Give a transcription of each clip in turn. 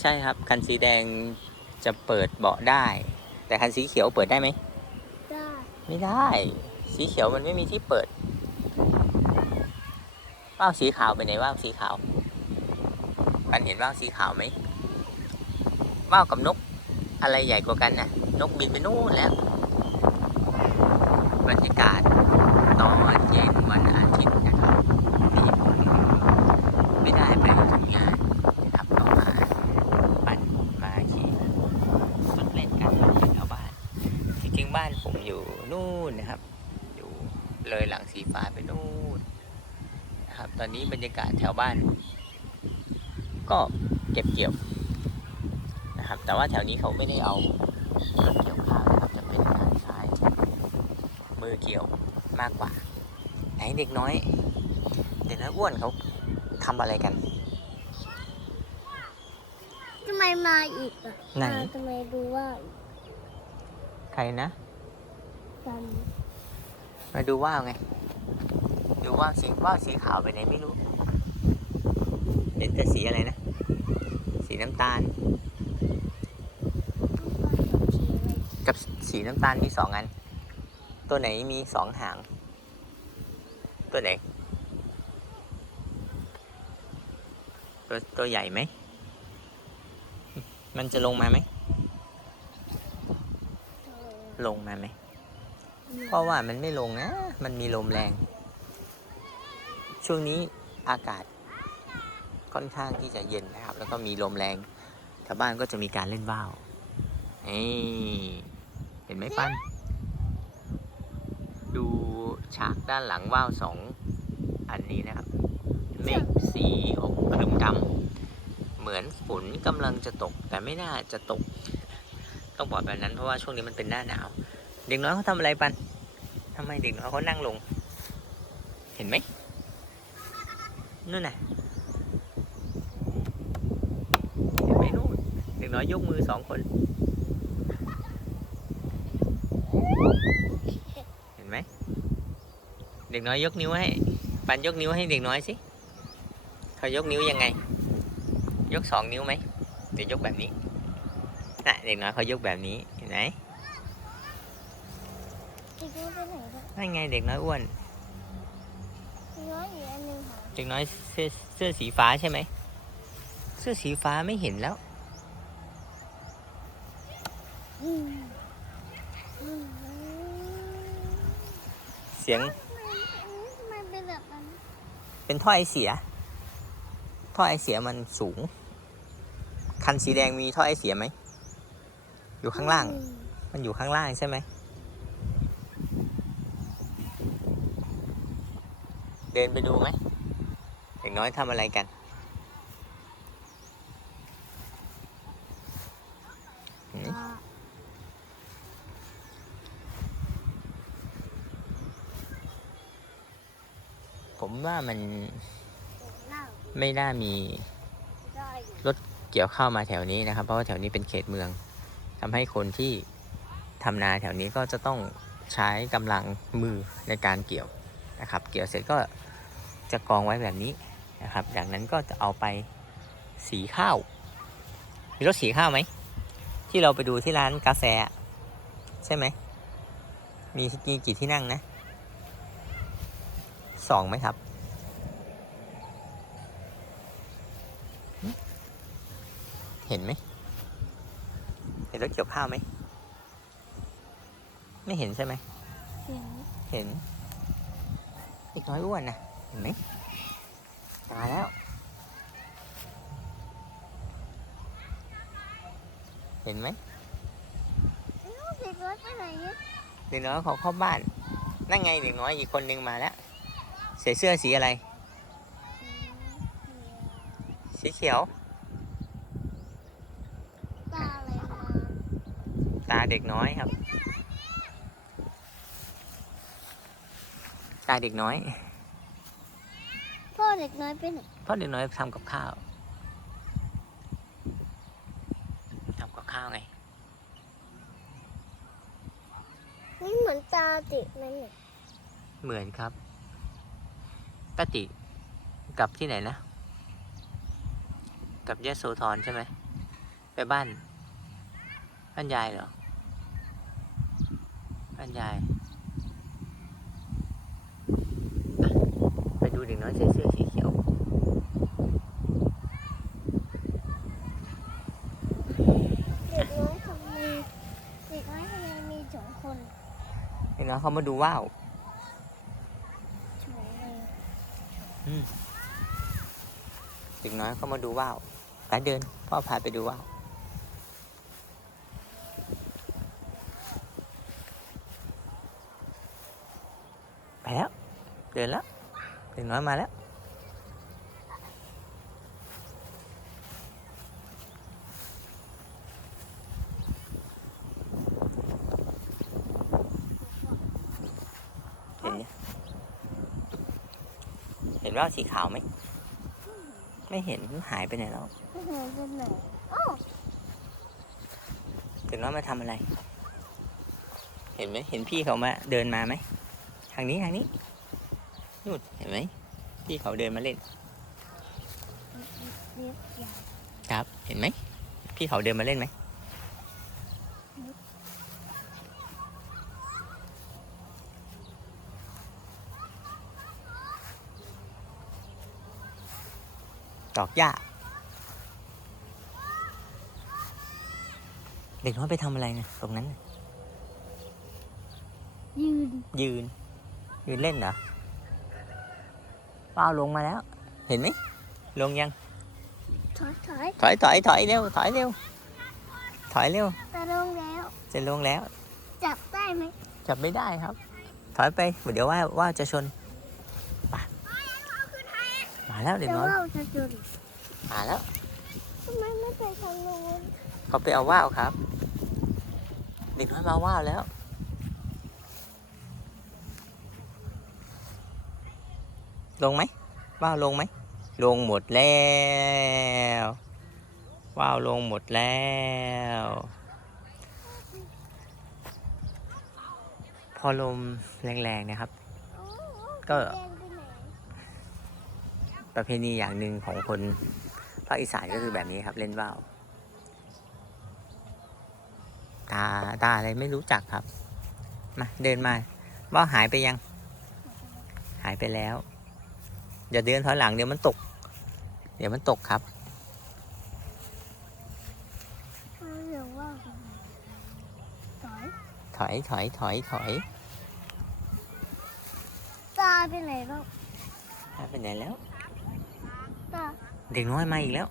ใช่ครับ คันสีแดงจะเปิดเบาะได้ แต่คันสีเขียวเปิดได้ไหมได้ไม่ได้ สีเขียวมันไม่มีที่เปิดว่าวสีขาวไปไหนว่าวสีขาวปันเห็นว่าวสีขาวไหมว่าวกับนกอะไรใหญ่กว่ากันนะนกบินไปนู่นแล้วบรรยากาศตอนเย็นวันอาทิตย์นะครับนี่ไม่ได้ไปทำงานนะครับก็มาปั่นมาขี่รถเล่นกันแถวบ้าน จริงๆบ้านผมอยู่นู่นนะครับ อยู่ เลยหลังสีฟ้าไปนู่นนะครับ ตอนนี้บรรยากาศแถวบ้าน ก็เก็บเกี่ยวนะครับ แต่ว่าแถวนี้เขาไม่ได้เอารถเกี่ยวข้าวนะครับจะเป็นการใช้มือเกี่ยวมากกว่าไหนเด็กน้อย เด็กน้อยอ้วนเขาทำอะไรกันทำไมมาอีกอะไหน มาทำไมดูว่าอีกใครนะ กัน มาดูว่าวไง ดูว่าวสีว่าวสีขาวไปไหนไม่รู้เห็นแต่สีอะไรนะ สีน้ำตาล กับสีน้ำตาลมีสองอัน ตัวไหนมีสองหาง ตัวไหน ตัวตัวใหญ่ไหม มันจะลงมาไหม ลงมาไหม เพราะว่ามันไม่ลงนะ มันมีลมแรง ช่วงนี้อากาศค่อนข้างที่จะเย็นนะครับ แล้วก็มีลมแรงชาวบ้านก็จะมีการเล่นว่าวเห็นไหมปั้น ดูฉากด้านหลังว่าวสองอันนี้นะครับเมฆสีออกครึมดำเหมือนฝนกำลังจะตก แต่ไม่น่าจะตก ต้องบอกแบบนั้นเพราะว่าช่วงนี้มันเป็นหน้าหนาว เด็กน้อยเขาทำอะไรปันทำไมเด็กน้อยเขานั่งลง เห็นไหมนู่นน่ะเห็นไหมนู่นเด็กน้อยยกมือสองคน เห็นไหมเด็กน้อยยกนิ้วให้ ปันยกนิ้วให้เด็กน้อยสิเขายกนิ้วยังไง ยกสองนิ้วไหมเดี๋ยวยกแบบนี้น่ะเด็กน้อยเขายกแบบนี้เห็นไหม อีกน้อยไปไหนล่ะนั่นไงเด็กน้อยอ้วนอีกน้อยอีกอันหนึ่งค่ะเด็กน้อยเสื้อเสื้อสีฟ้าใช่ไหม เสื้อสีฟ้าไม่เห็นแล้ว อืมอืมเสียงทำไมอันนี้ทำไมเป็นแบบนั้นเป็นท่อไอเสีย ท่อไอเสียมันสูง คันสีแดงมีท่อไอเสียไหม อยู่ข้างล่างอืมมันอยู่ข้างล่างใช่ไหม เดินไปดูไหมเด็กน้อยทำอะไรกัน ผมว่ามันไม่น่ามีได้อยู่เกี่ยวเข้ามาแถวนี้นะครับ เพราะว่าแถวนี้เป็นเขตเมืองทำให้คนที่ทำนาแถวนี้ก็จะต้องใช้กำลังมือในการเกี่ยว นะครับ เกี่ยวเสร็จก็จะกองไว้แบบนี้นะครับ จากนั้นก็จะเอาไปสีข้าว มีรถสีข้าวไหม ที่เราไปดูที่ร้านกาแฟใช่ไหม มีมีกี่ที่นั่งนะสองไหมครับ เห็นไหม เห็นรถเกี่ยวข้าวไหม ไม่เห็นใช่ไหมเสียงเห็น อีกน้อยอ้วนนะเห็นไหมตายแล้ว เห็นไหมลูกเด็กน้อยไปไหนเนี่ยเด็กน้อยเขาเข้าบ้าน นั่นไงเด็กน้อยอีกคนนึงมาแล้วใส่เสื้อสีอะไร สีเขียวตาอะไรมาตาเด็กน้อยครับ ตาเด็กน้อย พ่อเด็กน้อยไปไหนเพราะเด็กน้อยทำกับข้าวทำกับข้าวไงนี่เหมือนตาติดนั่นเนี่ยเหมือนครับตาติกับที่ไหนนะกับยะโสธรใช่ไหมไปบ้านบ้านยายเหรอบ้านยายอะไป ดูเด็กน้อยใส่เสื้อสีเขียวเด็กน้อยทำไมเด็กน้อยทำไมมีสองคนเด็กน้อยเขามาดูว่าวสวยเลยเด็กน้อยเขามาดูว่าวไปเดินพ่อพาไปดูว่าวไปแล้ว เดินแล้ว เด็กน้อยมาแล้ว เห็นเนี่ยเห็นว่าวสีขาวไหม ไม่เห็นหายไปไหนแล้วไม่เห็นเป็นไหนโอ้เด็กน้อยมาทำอะไร เห็นไหมเห็นพี่เขามาเดินมาไหม ทางนี้ทางนี้ นู่นเห็นไหมพี่เขาเดินมาเล่นเล็บใหญ่ครับเห็นไหมพี่เขาเดินมาเล่นไหมดอกหญ้าเด็กน้อยไปทำอะไรนะตรงนั้นน่ะยืนยืน ยืนเล่นเหรอ ว้าวลงมาแล้ว เห็นไหมลงยัง ถอยถอยถอยถอยถอยเร็วถอยเร็วถอยเร็วตะลงแล้ว จะลงแล้ว จับได้ไหมจับไม่ได้ครับ ถอยไปเดี๋ยวว่าว่าจะชนไปมาแล้วเด็กแต่น้อยว่าจะจุดมาแล้วทำไมไม่ไปทางโน้นเขาไปเอาว่าวครับ เด็กน้อยมาเอาว่าวแล้ว ลงไหมว่าวลงไหม ลงหมดแล้วว่าวลงหมดแล้ว พอลมแรงๆนะครับ ก็ปไหนประเพณีอย่างหนึ่งของคนภาคอีสานก็คือแบบนี้ครับเล่นว่าวตาตาอะไรไม่รู้จักครับ มาเดินมาว่าวหายไปยัง หายไปแล้ว อย่าเดินถอยหลังเดี๋ยวมันตก เดี๋ยวมันตกครับเขาเรียกว่าถอยถอยถอยถอยถอยตาไปไหนบ้างหายไปไหนแล้วตาเด็กน้อยมาอีกแล้ว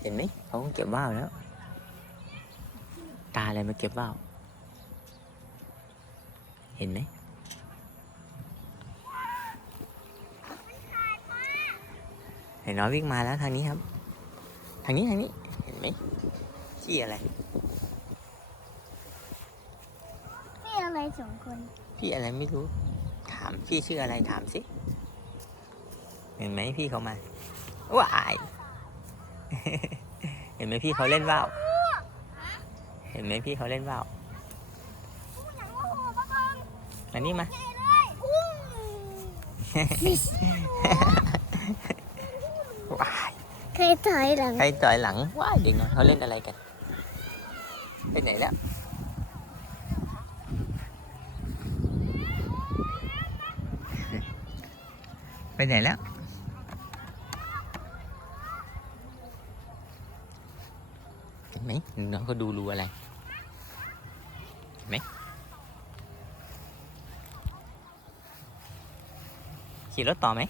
เห็นไหมเขาเก็บว่าวแล้ว ตาอะไรมาเก็บว่าวเห็นไหม เห็นน้อยวิ่งมาแล้วทางนี้ครับ ทางนี้ทางนี้ เห็นไหมขี้อะไร พี่อะไรสองคน พี่อะไรไม่รู้ ถามพี่ชื่ออะไรถามสิ เห็นไหมพี่เขามาว้ายเห็นไหมพี่เขาเล่นว่าวเห็นไหมพี่เขาเล่นว่าวอันนี้มา ว้ายใครถอยหลัง ใครต่อยหลังว้ายเด็กน้อยเขาเล่นอะไรกันไปไหนแล้วไปไหนแล้วเห็นไหมน้องเขาดูรูอะไรเห็นไหมขี่รถต่อไหม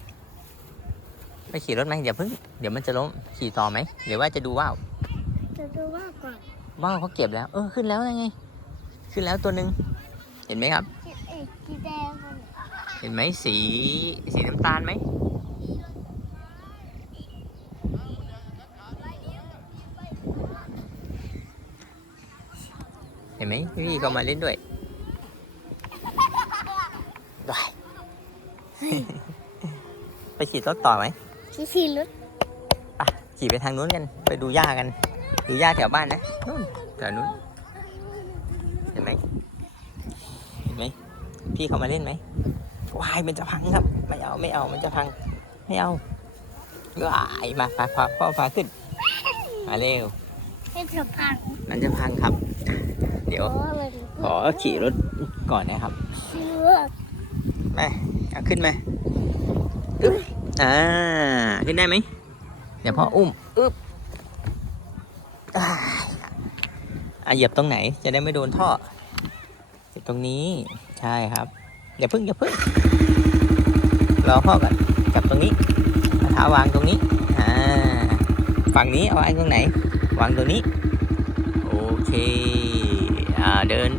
ไปขี่รถไหมเดี๋ยวเพิ่งเดี๋ยวมันจะล้มขี่ต่อไหมหรือว่าจะดูว่าวจะดูว่าก่อนว่าวเขาเก็บแล้ว เออขึ้นแล้วไง ขึ้นแล้วตัวหนึ่งเห็นไหมครับกีเอกกีแดงคนไหนเห็นไหมสีสีน้ำตาลไหมเห็นไหมพี่เขามาเล่นด้วยว้ายไปขี่รถต่อไหม ขี่ขี่รถไปขี่ไปทางนู้นกัน ไปดูหญ้ากัน ดูหญ้าแถวบ้านนะนู่นแถวนู้น เห็นไหมเห็นไหมพี่เขามาเล่นไหมวายมันจะพังครับ ไม่เอาไม่เอามันจะพัง ไม่เอาวายมาพาพาพ่อพาขึ้น มาเร็วให้เธอพังมันจะพังครับ เดี๋ยวเพราะอะไรขอขี่รถก่อนนะครับเชือกไปเอาขึ้นมาอึ๊บ อ่าขึ้นได้ไหม เดี๋ยวพ่ออุ้มอึ๊บอ่าอะเหยียบตรงไหน จะได้ไม่โดนท่อเหยียบตรงนี้ ใช่ครับอย่าพึ่งอย่าพึ่งรอพ่อก่อนจับตรงนี้เท้าวางตรงนี้ อ่า ฝั่งนี้เอาไว้ตรงไหน วางตรงนี้ โอเค อ่า เดิน